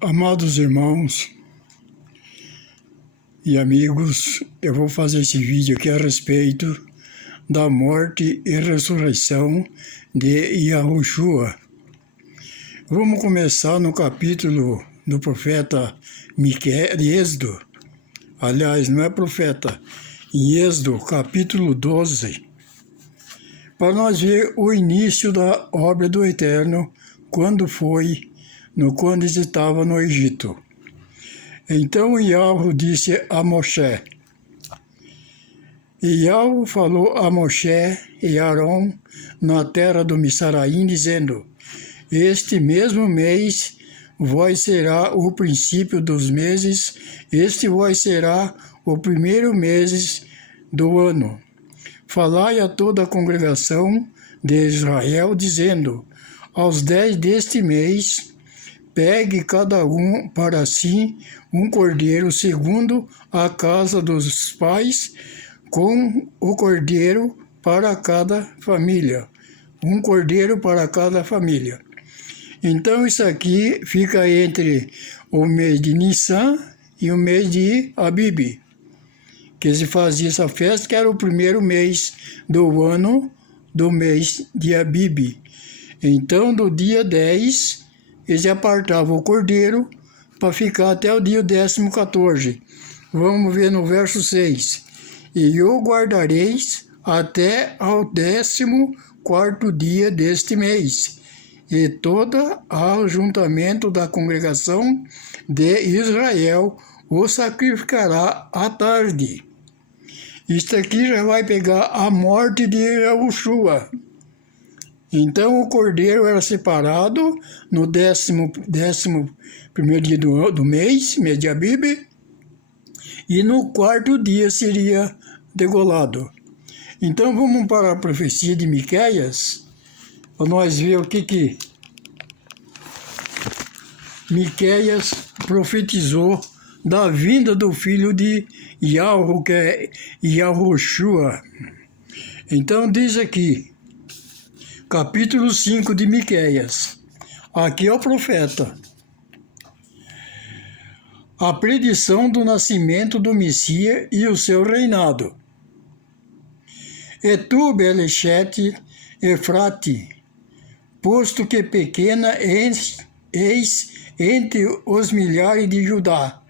Amados irmãos e amigos, eu vou fazer esse vídeo aqui a respeito da morte e ressurreição de Yahushua. Vamos começar no capítulo do profeta Miqueias, de Êxodo. Aliás, não é profeta, em Êxodo, capítulo 12, para nós ver o início da obra do Eterno, quando ele estava no Egito. Então Yahweh disse a Moshe, e Yahweh falou a Moshe e Arão na terra do Missaraim, dizendo: este mesmo mês vós será o princípio dos meses, este vós será o primeiro mês do ano. Falai a toda a congregação de Israel, dizendo: aos 10 deste mês, pegue cada um para si um cordeiro segundo a casa dos pais, com o cordeiro para cada família. Um cordeiro para cada família. Então isso aqui fica entre o mês de Nissan e o mês de Abib, que se fazia essa festa, que era o primeiro mês do ano do mês de Abib. Então, do dia 10, eles apartavam o cordeiro para ficar até o dia 14. Vamos ver no verso 6. E o guardareis até ao 14º dia deste mês, e todo ajuntamento da congregação de Israel o sacrificará à tarde. Isto aqui já vai pegar a morte de Yahushua. Então o cordeiro era separado no 11º dia do mês de Abib, e no 4º dia seria degolado. Então vamos para a profecia de Miqueias, para nós ver o que Miqueias profetizou da vinda do filho de Yahweh, que é Yahushua. Então diz aqui, capítulo 5 de Miqueias. Aqui é o profeta. A predição do nascimento do Messias e o seu reinado. E tu, Belechete, Efrate, posto que pequena eis entre os milhares de Judá,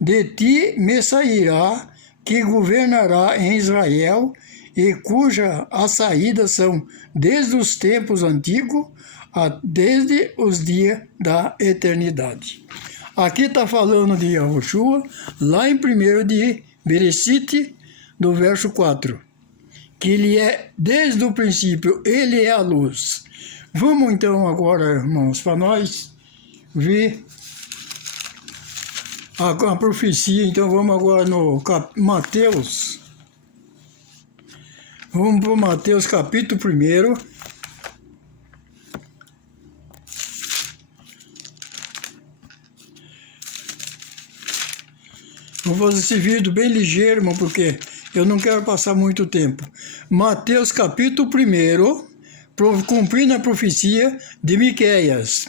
de ti me sairá, que governará em Israel, e cuja as saídas são desde os tempos antigos, desde os dias da eternidade. Aqui está falando de Yahushua, lá em 1 de Bereshit, do verso 4, que ele é, desde o princípio, ele é a luz. Vamos então agora, irmãos, para nós ver a profecia. Então vamos agora no Mateus. Vamos para Mateus capítulo 1. Vou fazer esse vídeo bem ligeiro, irmão, porque eu não quero passar muito tempo. Mateus capítulo 1, cumprindo a profecia de Miqueias.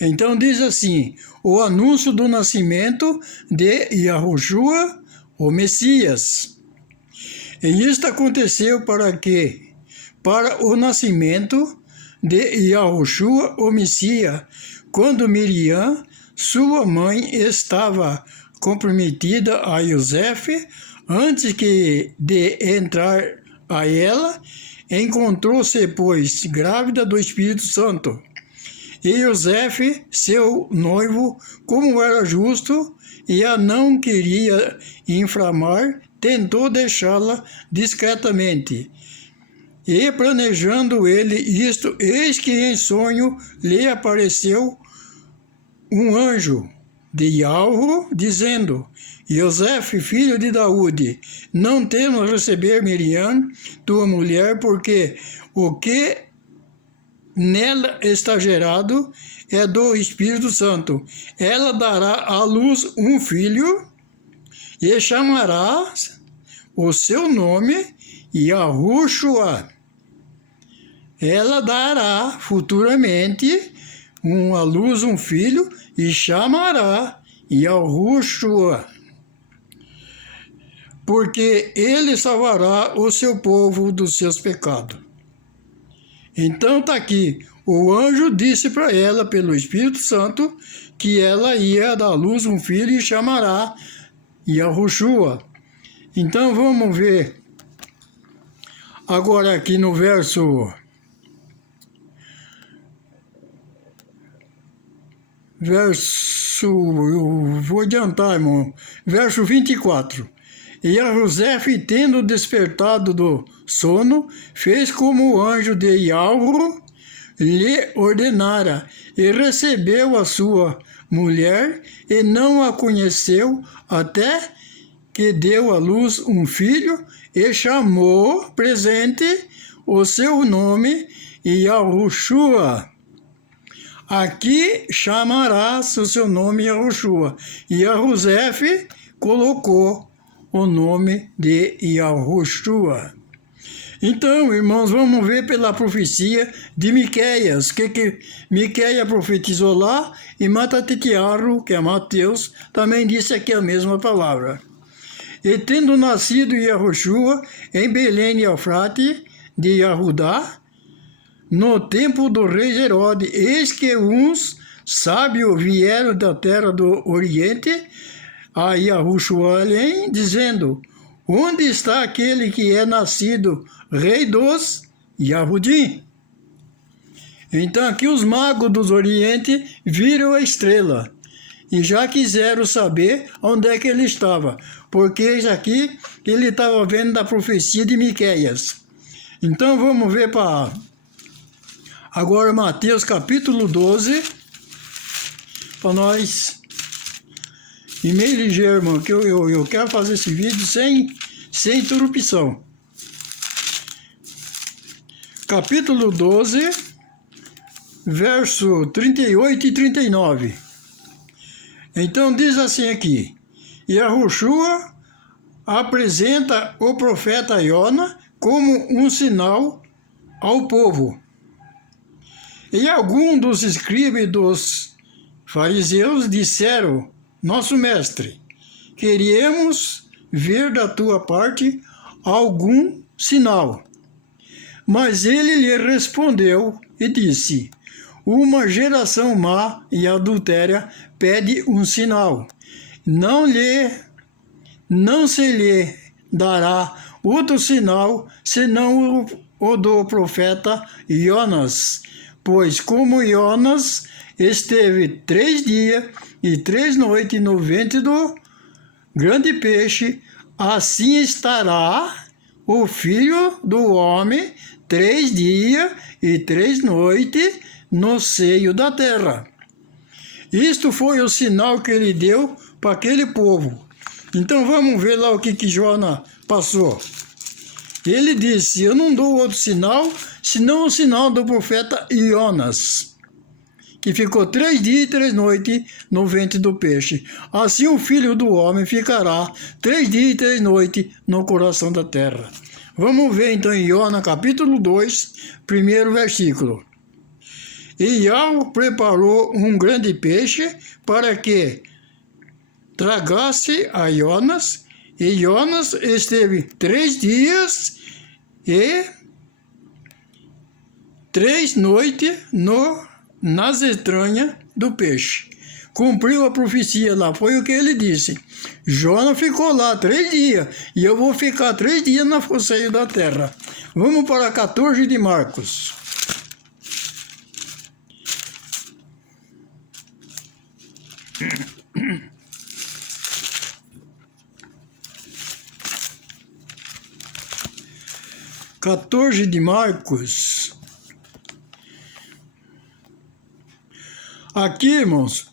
Então diz assim: o anúncio do nascimento de Yahushua, o Messias. E isto aconteceu para o nascimento de Yahushua, o Messias, quando Miriam, sua mãe, estava comprometida a Yosefe, antes de entrar a ela, encontrou-se, pois, grávida do Espírito Santo. E Yosefe, seu noivo, como era justo e a não queria inframar, tentou deixá-la discretamente. E planejando ele isto, eis que em sonho lhe apareceu um anjo de Yahweh, dizendo: Yosefe, filho de Daúde, não temas receber Miriam, tua mulher, porque o que nela está gerado é do Espírito Santo. Ela dará à luz um filho e chamará o seu nome Yahushua. Ela dará futuramente à luz um filho e chamará Yahushua, porque ele salvará o seu povo dos seus pecados. Então está aqui, o anjo disse para ela, pelo Espírito Santo, que ela ia dar à luz um filho e chamará Yahushua. Então vamos ver agora aqui no verso eu vou adiantar, irmão, verso 24. E a José, tendo despertado do sono, fez como o anjo de Yahweh lhe ordenara, e recebeu a sua mulher, e não a conheceu, até que deu à luz um filho, e chamou presente o seu nome Yahushua. Aqui chamarás o seu nome Yahushua. E a José colocou o nome de Yahushua. Então, irmãos, vamos ver pela profecia de Miqueias, que Miqueias profetizou lá, e Matatitiaru, que é Mateus, também disse aqui a mesma palavra. E tendo nascido Yahushua em Belém e Eufrate de Yahudá, no tempo do rei Herodes, eis que uns sábios vieram da terra do Oriente a Yahushua, dizendo: onde está aquele que é nascido rei dos Yahudim? Então aqui os magos dos Oriente viram a estrela e já quiseram saber onde é que ele estava, porque isso aqui ele estava vendo da profecia de Miqueias. Então vamos ver para agora Mateus capítulo 12, para nós e meio ligeiro, irmão, que eu quero fazer esse vídeo sem interrupção. Capítulo 12, verso 38 e 39. Então diz assim aqui: Yahushua apresenta o profeta Iona como um sinal ao povo. E alguns dos escribas dos fariseus disseram: nosso mestre, queríamos ver da tua parte algum sinal. Mas ele lhe respondeu e disse: uma geração má e adultéria pede um sinal. Não se lhe dará outro sinal senão o do profeta Jonas. Pois como Jonas esteve 3 dias e 3 noites no ventre do grande peixe, assim estará o Filho do Homem 3 dias e 3 noites no seio da terra. Isto foi o sinal que ele deu para aquele povo. Então vamos ver lá o que Jonas passou. Ele disse: eu não dou outro sinal, senão o sinal do profeta Jonas, que ficou 3 dias e 3 noites no ventre do peixe. Assim o Filho do Homem ficará 3 dias e 3 noites no coração da terra. Vamos ver então em Jonas capítulo 2, primeiro versículo. E Yahweh preparou um grande peixe para que tragasse a Jonas, e Jonas esteve 3 dias e 3 noites nas entranhas do peixe. Cumpriu a profecia lá, foi o que ele disse. Jonas ficou lá 3 dias, e eu vou ficar 3 dias na seio da terra. Vamos para 14 de Marcos. (14 de Marcos). Aqui, irmãos,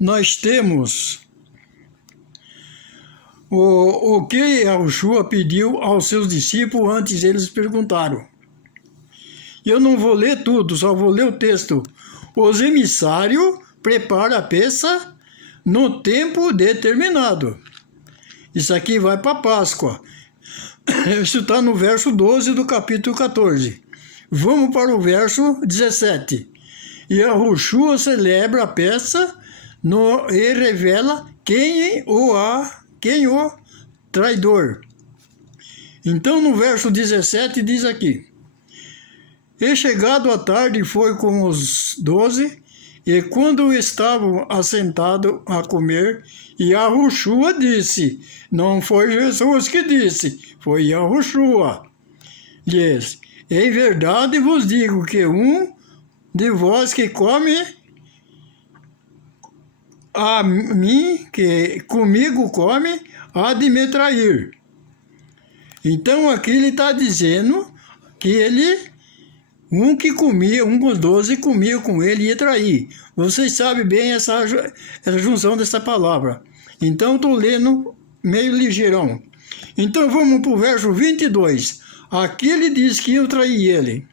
nós temos o que Yahushua pediu aos seus discípulos antes eles perguntaram. Eu não vou ler tudo, só vou ler o texto. Os emissários preparam a peça no tempo determinado. Isso aqui vai para a Páscoa. Isso está no verso 12 do capítulo 14. Vamos para o verso 17. E Yahushua celebra a peça e revela quem o traidor. Então, no verso 17 diz aqui: E chegado a tarde foi com os 12, e quando estavam assentados a comer, Yahushua disse, não foi Jesus que disse, foi Yahushua, diz, em verdade vos digo que um de vós que come a mim, que comigo come, há de me trair. Então aqui ele está dizendo que um que comia, um dos 12 comia com ele e ia trair. Vocês sabem bem essa junção dessa palavra. Então estou lendo meio ligeirão. Então vamos para o verso 22. Aqui ele diz que eu traí ele.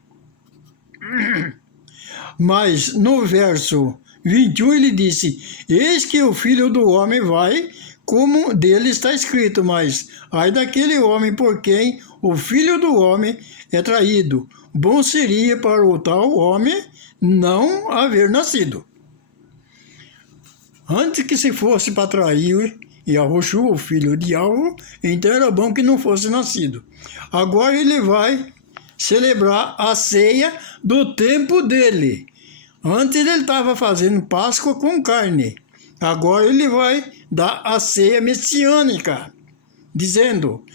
Mas no verso 21 ele disse, eis que o Filho do Homem vai, como dele está escrito, mas ai daquele homem por quem o Filho do Homem é traído. Bom seria para o tal homem não haver nascido. Antes que se fosse para trair Yahushua, o filho de Yahweh, então era bom que não fosse nascido. Agora ele vai celebrar a ceia do tempo dele. Antes ele estava fazendo Páscoa com carne. Agora ele vai dar a ceia messiânica, dizendo,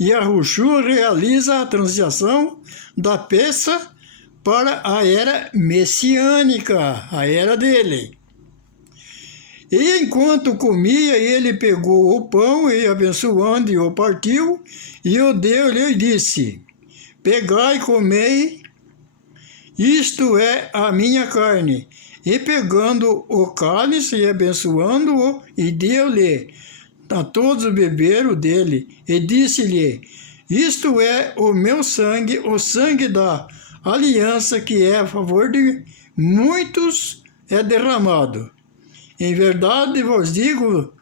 Yahushua realiza a transição da peça para a era messiânica, a era dele. E enquanto comia, ele pegou o pão e, abençoando, o partiu, e o deu-lhe e disse, pegai e comei, isto é a minha carne. E pegando o cálice e abençoando-o, e deu-lhe a todos beberam dele, e disse-lhe, isto é o meu sangue, o sangue da aliança que é a favor de muitos é derramado. Em verdade vos digo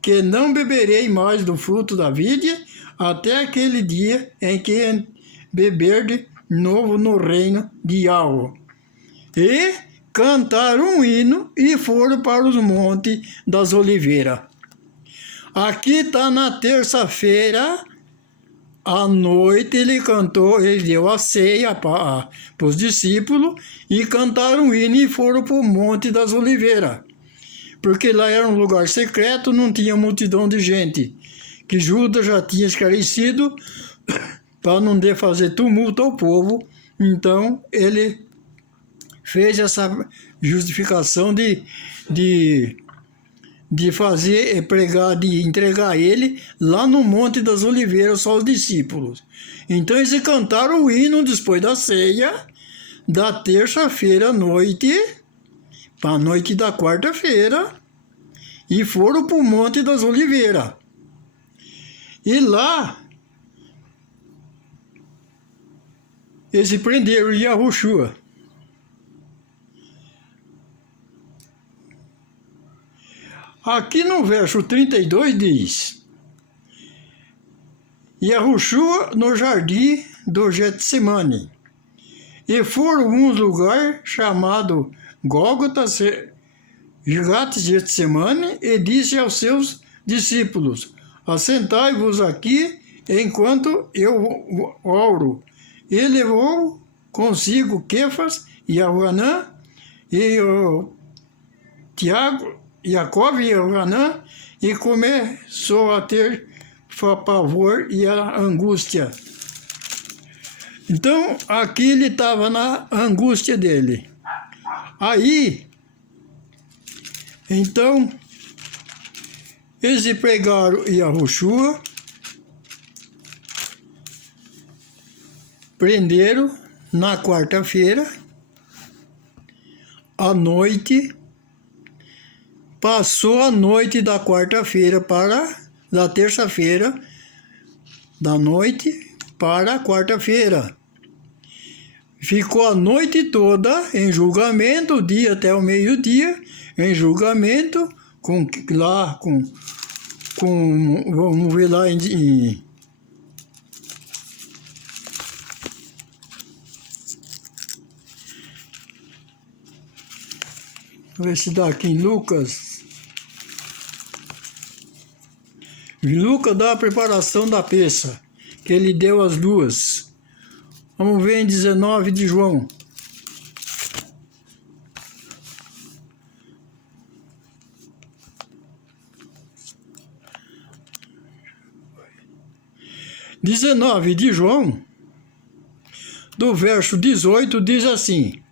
que não beberei mais do fruto da vide até aquele dia em que beber de novo no reino de Yahweh. E cantaram um hino e foram para os montes das oliveiras. Aqui está na terça-feira, à noite ele cantou, ele deu a ceia para os discípulos e cantaram um hino e foram para o Monte das Oliveiras. Porque lá era um lugar secreto, não tinha multidão de gente, que Judas já tinha esclarecido para não fazer tumulto ao povo. Então ele fez essa justificação de fazer, pregar, de entregar ele lá no Monte das Oliveiras só os discípulos. Então eles cantaram o hino depois da ceia, da terça-feira à noite, para a noite da quarta-feira, e foram para o Monte das Oliveiras. E lá eles prenderam Yahushua. Aqui no verso 32 diz, Yahushua no jardim do Getsemane, e foram um lugar chamado Gólgota, Getsemane, e disse aos seus discípulos, assentai-vos aqui enquanto eu oro. E levou consigo Quefas e Ahuanã e o Tiago, Jacob e Yohanan, e começou a ter pavor e a angústia. Então, aqui ele estava na angústia dele. Aí, então, eles pregaram Yahushua, prenderam na quarta-feira, à noite. Passou a noite da quarta-feira da terça-feira, da noite para a quarta-feira. Ficou a noite toda em julgamento, o dia até o meio-dia, em julgamento, vamos ver lá Vamos ver se dá aqui em Lucas. Lucas dá a preparação da peça, que ele deu as duas. Vamos ver em 19 de João. (19 de João, do verso 18, diz assim: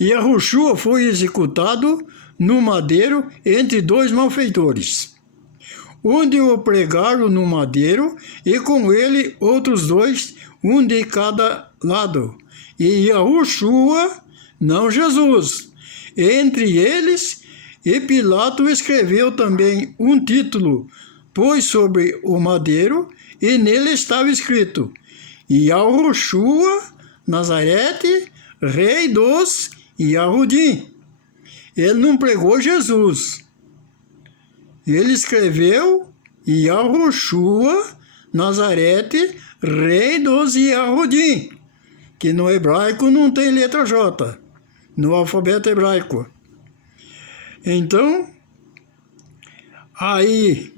E Yahushua foi executado no madeiro entre dois malfeitores, onde o pregaram no madeiro, e com ele outros dois, um de cada lado. E Yahushua, não Jesus, entre eles, e Pilato escreveu também um título, pôs sobre o madeiro, e nele estava escrito: Yahushua, Nazarete, Rei dos Yahudim. Ele não pregou Jesus. Ele escreveu Yahushua, Nazarete, Rei dos Yahudim, que no hebraico não tem letra J, no alfabeto hebraico. Então, aí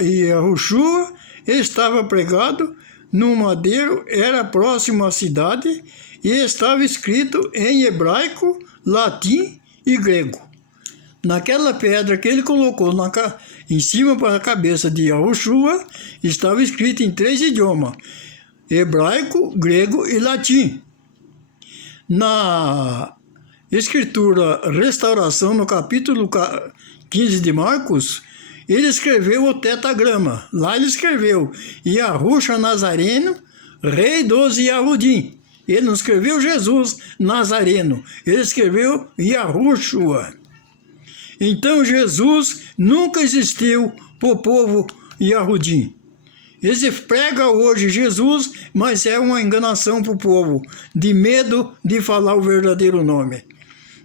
Yahushua estava pregado no madeiro, era próximo à cidade, e estava escrito em hebraico, latim e grego. Naquela pedra que ele colocou em cima para a cabeça de Yahushua, estava escrito em 3 idiomas: hebraico, grego e latim. Na escritura Restauração, no capítulo 15 de Marcos, ele escreveu o tetagrama. Lá ele escreveu Yahushua Nazareno, Rei dos Yahudim. Ele não escreveu Jesus Nazareno, ele escreveu Yahushua. Então Jesus nunca existiu para o povo Yahudim. Eles pregam hoje Jesus, mas é uma enganação para o povo, de medo de falar o verdadeiro nome.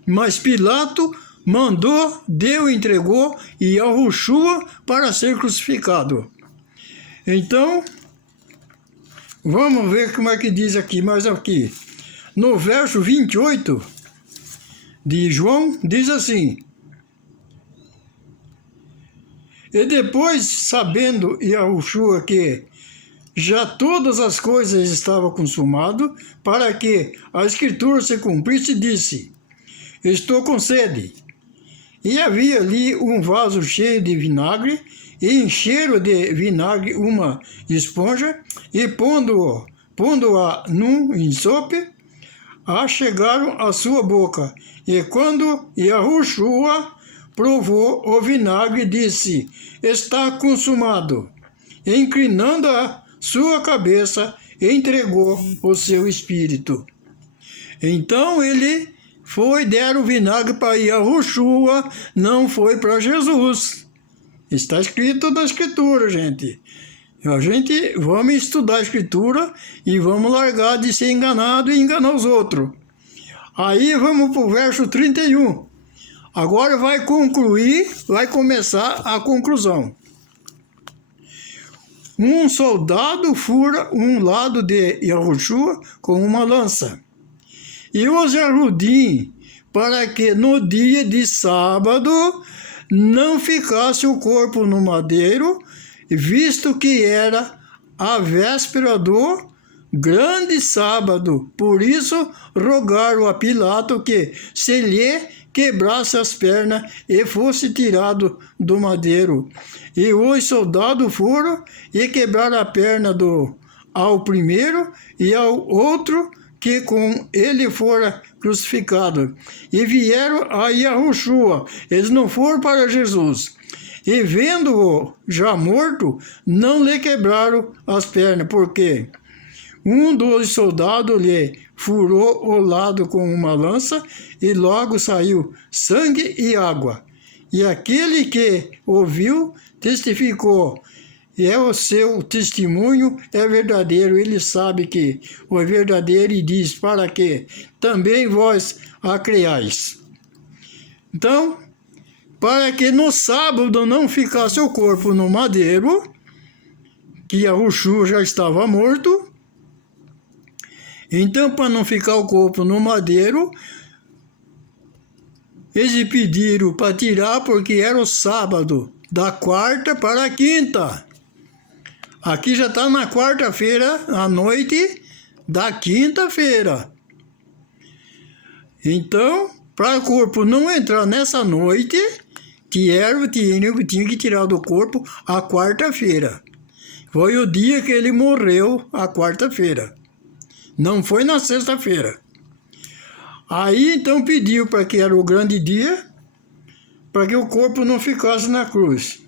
Mas Pilato mandou, deu, entregou Yahushua para ser crucificado. Então, vamos ver como é que diz aqui, mas aqui, no verso 28 de João, diz assim: E depois, sabendo Yahushua que já todas as coisas estavam consumadas, para que a escritura se cumprisse, disse: Estou com sede. E havia ali um vaso cheio de vinagre, e encheram de vinagre uma esponja, e pondo-a num ensope, a chegaram à sua boca. E quando Yahushua provou o vinagre, disse: Está consumado. E, inclinando a sua cabeça, entregou o seu espírito. Então ele deram vinagre para Yahushua, não foi para Jesus. Está escrito na Escritura, gente. Vamos estudar a Escritura e vamos largar de ser enganado e enganar os outros. Aí vamos para o verso 31. Agora vai começar a conclusão. Um soldado fura um lado de Yahushua com uma lança. E os Yahudim, para que no dia de sábado não ficasse o corpo no madeiro, visto que era a véspera do grande sábado. Por isso rogaram a Pilato que se lhe quebrasse as pernas e fosse tirado do madeiro. E os soldados foram e quebraram a perna ao primeiro e ao outro que com ele fora crucificado. E vieram a Yahushua. Eles não foram para Jesus. E vendo-o já morto, não lhe quebraram as pernas, porque um dos soldados lhe furou o lado com uma lança, e logo saiu sangue e água. E aquele que ouviu testificou, e o seu testemunho é verdadeiro. Ele sabe que o verdadeiro, e diz para que também vós a creiais. Então, para que no sábado não ficasse o corpo no madeiro, que Yahushua já estava morto. Então, para não ficar o corpo no madeiro, eles pediram para tirar porque era o sábado, da quarta para a quinta. Aqui já está na quarta-feira, à noite da quinta-feira. Então, para o corpo não entrar nessa noite, tinha que tirar do corpo a quarta-feira. Foi o dia que ele morreu, a quarta-feira. Não foi na sexta-feira. Aí então pediu para que era o grande dia, para que o corpo não ficasse na cruz.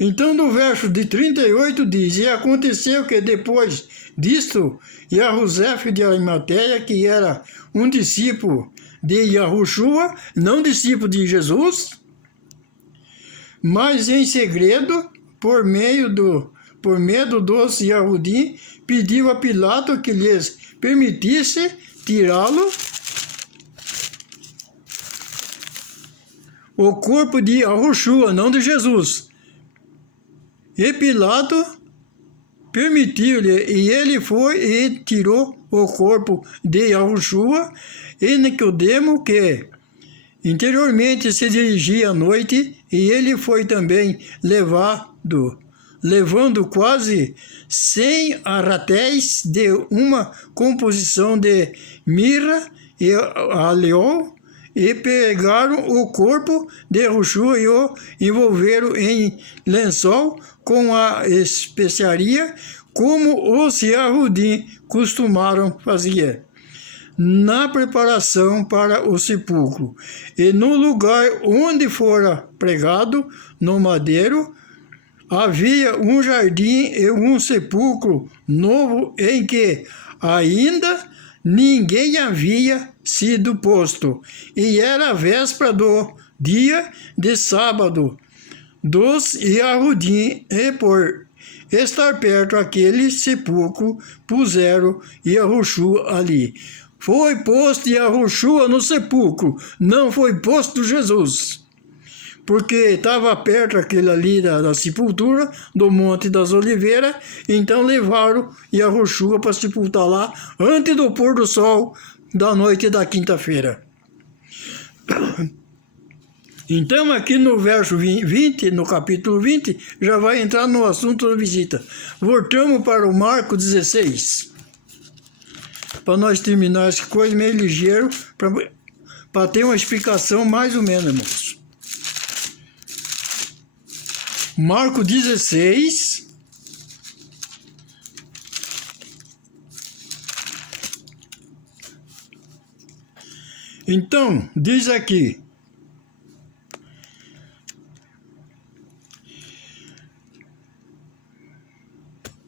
Então no verso de 38 diz: E aconteceu que depois disto, Yahusef de Arimateia, que era um discípulo de Yahushua, não discípulo de Jesus, mas em segredo, por medo dos Yahudim, pediu a Pilato que lhes permitisse tirá-lo, o corpo de Yahushua, não de Jesus. E Pilato permitiu-lhe, e ele foi e tirou o corpo de Yahushua, e Nicodemo, que interiormente se dirigia à noite, e ele foi também levando quase 100 arratéis de uma composição de mirra e aleol, e pegaram o corpo de Yahushua e o envolveram em lençol com a especiaria, como os Yahudim costumaram fazer, na preparação para o sepulcro. E no lugar onde fora pregado, no madeiro, havia um jardim e um sepulcro novo em que ainda ninguém havia sido posto. E era a véspera do dia de sábado dos Yahudim, e por estar perto aquele sepulcro, puseram Yahushua ali. Foi posto Yahushua no sepulcro, não foi posto Jesus. Porque estava perto aquele ali da sepultura, do Monte das Oliveiras, então levaram Yahushua para sepultar lá, antes do pôr do sol da noite da quinta-feira. Então, aqui no verso 20, no capítulo 20, já vai entrar no assunto da visita. Voltamos para o Marco 16, para nós terminar essa coisa meio ligeiro, para ter uma explicação mais ou menos, irmãos. Marco 16, então, diz aqui: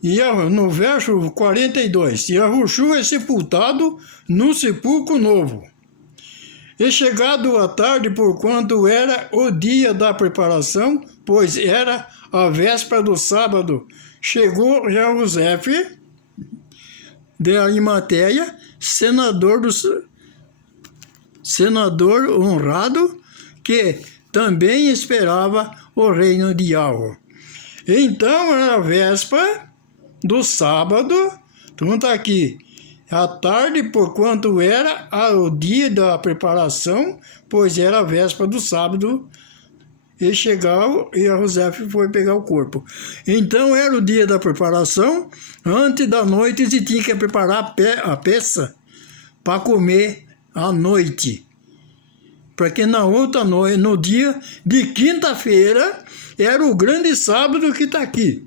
e no verso 42, Yahushua é sepultado no sepulcro novo. E chegado a tarde, porquanto era o dia da preparação, pois era a véspera do sábado, chegou Yahusef de Arimateia, senador honrado, que também esperava o reino de Yahweh. Então era a véspera do sábado, então está aqui, à tarde, porquanto era o dia da preparação, pois era a véspera do sábado, e chegava, e a José foi pegar o corpo. Então era o dia da preparação, antes da noite se tinha que preparar a peça para comer à noite. Porque na outra noite, no dia de quinta-feira, era o grande sábado que está aqui.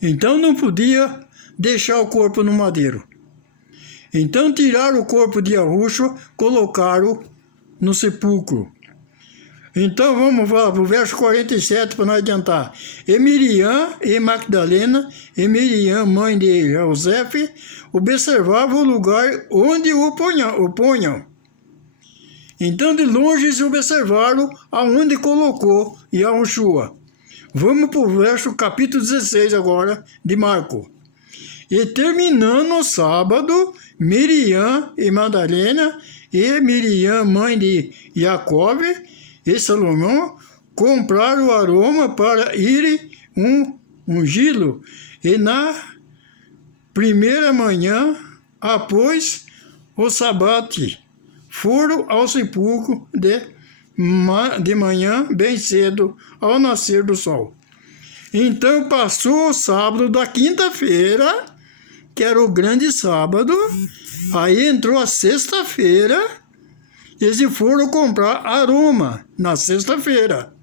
Então não podia deixar o corpo no madeiro. Então tiraram o corpo de Yahushua, colocaram no sepulcro. Então vamos para o verso 47 para não adiantar. E Miriam e Magdalena, e Miriam, mãe de José, observavam o lugar onde o ponham. Então de longe eles observaram aonde colocou Yahushua. Vamos para o verso capítulo 16 agora, de Marco. E terminando o sábado, Miriam e Madalena, e Miriam, mãe de Jacob e Salomão, compraram o aroma para irem ungí-lo. E na primeira manhã, após o sabate, foram ao sepulcro de manhã bem cedo, ao nascer do sol. Então passou o sábado da quinta-feira, que era o grande sábado, aí entrou a sexta-feira, eles foram comprar aroma na sexta-feira,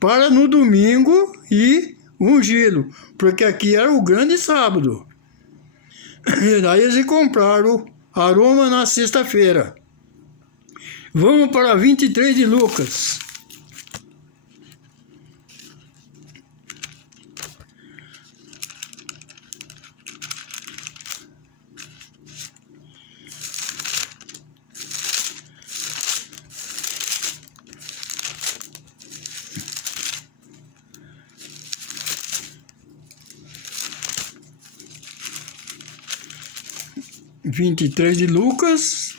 para no domingo ir ungí-lo, porque aqui era o grande sábado. E daí eles compraram aroma na sexta-feira. Vamos para 23 de Lucas. Vinte e três de Lucas.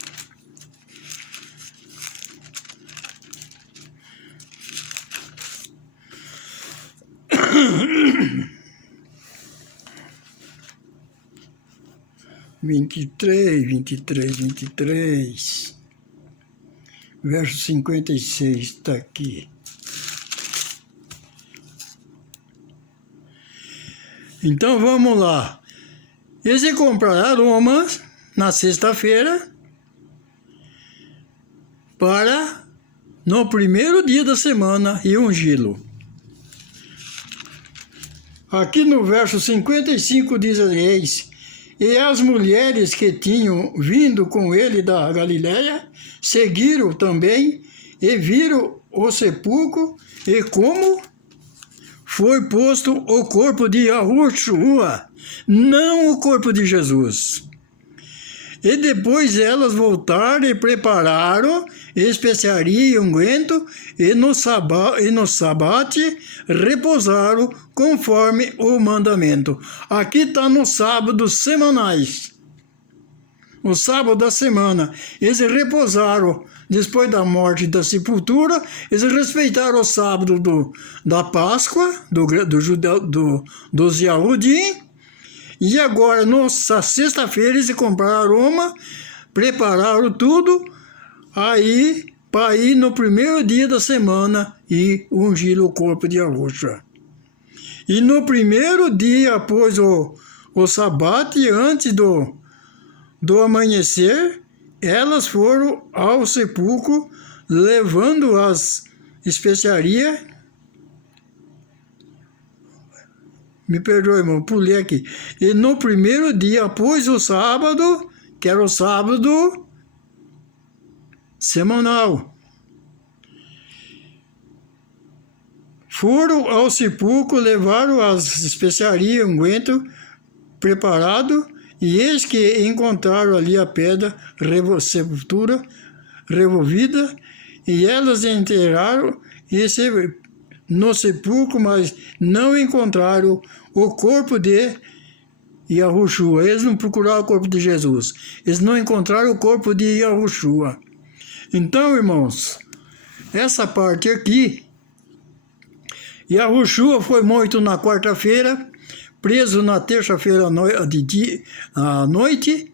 Vinte e três, verso 56 está aqui. Então vamos lá. Eles compraram aromas na sexta-feira para no primeiro dia da semana e ungí-lo. Aqui no verso 55 diz assim: e as mulheres que tinham vindo com ele da Galiléia seguiram também e viram o sepulcro e como foi posto o corpo de Yahushua, não o corpo de Jesus. E depois elas voltaram e prepararam especiaria e unguento, e no sabate repousaram conforme o mandamento. Aqui está nos sábados semanais. O sábado da semana. Eles repousaram depois da morte e da sepultura. Eles respeitaram o sábado da Páscoa, dos Yahudim. E agora, na sexta-feira, eles compraram aroma, prepararam tudo, aí, para ir no primeiro dia da semana e ungir o corpo de Yahushua. E no primeiro dia, após o sabate, antes do amanhecer, elas foram ao sepulcro, levando as especiarias. Me perdoe, irmão, pulei aqui. E no primeiro dia, após o sábado, que era o sábado semanal, foram ao sepulcro, levaram as especiarias, unguento preparado, e eis que encontraram ali a pedra, sepultura revolvida, e elas enterraram no sepulcro, mas não encontraram o corpo de Yahushua. Eles não procuraram o corpo de Jesus. Eles não encontraram o corpo de Yahushua. Então, irmãos, essa parte aqui, Yahushua foi morto na quarta-feira, preso na terça-feira à noite,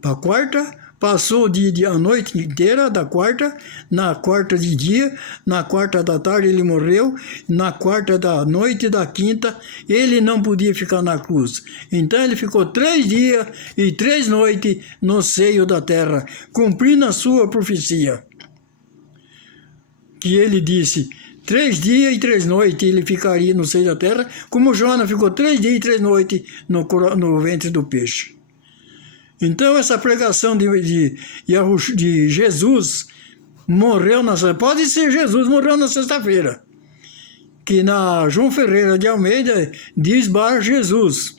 para quarta. Passou a noite inteira da quarta, na quarta de dia, na quarta da tarde ele morreu, na quarta da noite da quinta ele não podia ficar na cruz. Então ele ficou 3 dias e 3 noites no seio da terra, cumprindo a sua profecia. Que ele disse, 3 dias e 3 noites ele ficaria no seio da terra, como Jonas ficou 3 dias e 3 noites no ventre do peixe. Então, essa pregação de Jesus morreu na sexta-feira. Pode ser Jesus morreu na sexta-feira. Que na João Ferreira de Almeida diz Bar Jesus.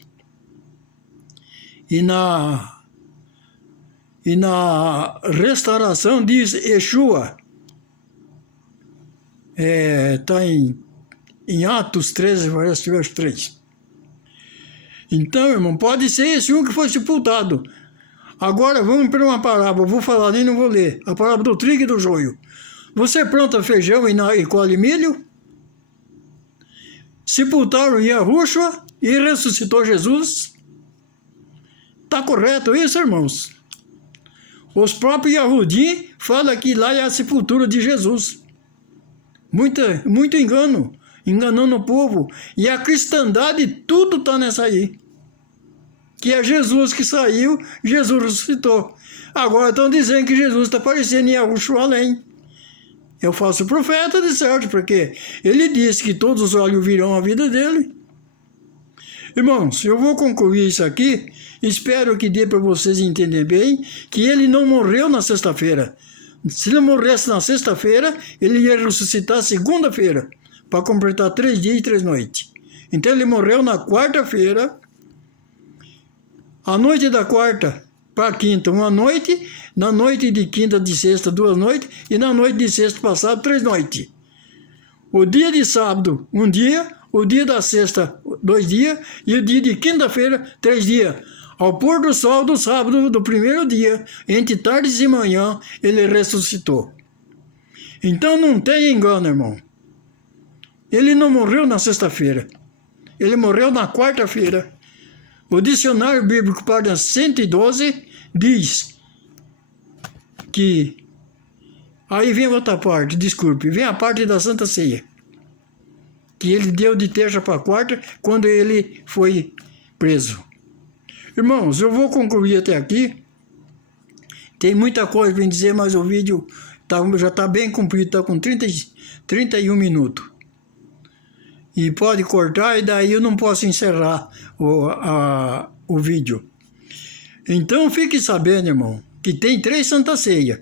E na restauração diz Yeshua. Está em Atos 13, verso 3. Então, irmão, pode ser esse um que foi sepultado. Agora vamos para uma parábola, vou falar, nem não vou ler. A parábola do trigo e do joio. Você planta feijão e colhe milho? Sepultaram Yahushua e ressuscitou Jesus? Está correto isso, irmãos? Os próprios Yahudim falam que lá é a sepultura de Jesus. Muito engano, enganando o povo. E a cristandade, tudo está nessa aí. Que é Jesus que saiu, Jesus ressuscitou. Agora estão dizendo que Jesus está aparecendo em Jerusalém. É o falso profeta, de certo, porque ele disse que todos os olhos virão a vida dele. Irmãos, eu vou concluir isso aqui. Espero que dê para vocês entenderem bem que ele não morreu na sexta-feira. Se ele morresse na sexta-feira, ele ia ressuscitar segunda-feira, para completar 3 dias e 3 noites. Então ele morreu na quarta-feira, a noite da quarta para quinta, uma noite, na noite de quinta de sexta, 2 noites, e na noite de sexta passada, 3 noites. O dia de sábado, 1 dia, o dia da sexta, 2 dias, e o dia de quinta-feira, 3 dias. Ao pôr do sol do sábado, do primeiro dia, entre tardes e manhã, ele ressuscitou. Então não tem engano, irmão. Ele não morreu na sexta-feira. Ele morreu na quarta-feira. O dicionário bíblico, página 112, diz que... Aí vem outra parte, desculpe, vem a parte da Santa Ceia. Que ele deu de terça para quarta, quando ele foi preso. Irmãos, eu vou concluir até aqui. Tem muita coisa para dizer, mas o vídeo já está bem comprido, está com 31 minutos. E pode cortar, e daí eu não posso encerrar o vídeo. Então fique sabendo, irmão, que tem 3 Santa Ceia.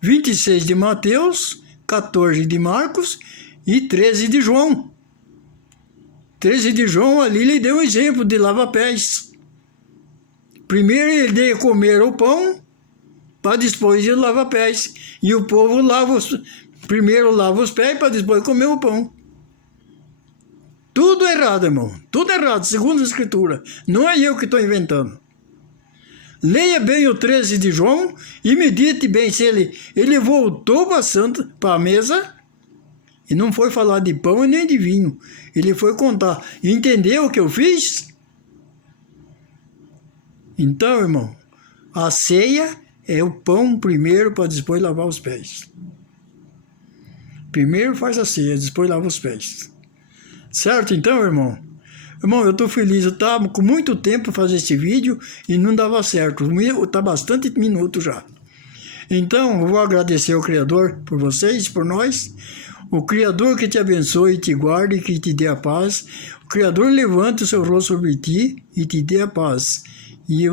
26 de Mateus, 14 de Marcos e 13 de João. 13 de João, ali ele deu um exemplo de lava-pés. Primeiro ele deu a comer o pão, para depois ele lava pés. E o povo primeiro lava os pés, para depois comer o pão. Tudo errado, irmão. Tudo errado, segundo a Escritura. Não é eu que estou inventando. Leia bem o 13 de João e medite bem se ele voltou para a mesa e não foi falar de pão e nem de vinho. Ele foi contar. Entendeu o que eu fiz? Então, irmão, a ceia é o pão primeiro para depois lavar os pés. Primeiro faz a ceia, depois lava os pés. Certo, então, irmão? Irmão, eu estou feliz. Eu estava com muito tempo para fazer esse vídeo e não dava certo. Está bastante minutos já. Então, eu vou agradecer ao Criador por vocês, por nós. O Criador que te abençoe, te guarde, que te dê a paz. O Criador levante o seu rosto sobre ti e te dê a paz. E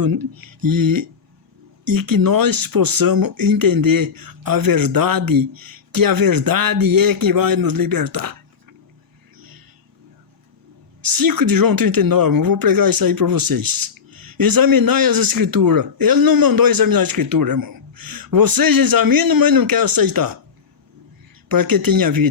que nós possamos entender a verdade, que a verdade é que vai nos libertar. 5 de João 39, eu vou pregar isso aí para vocês. Examinai as Escrituras. Ele não mandou examinar a Escritura, irmão. Vocês examinam, mas não querem aceitar. Para que tenha vida.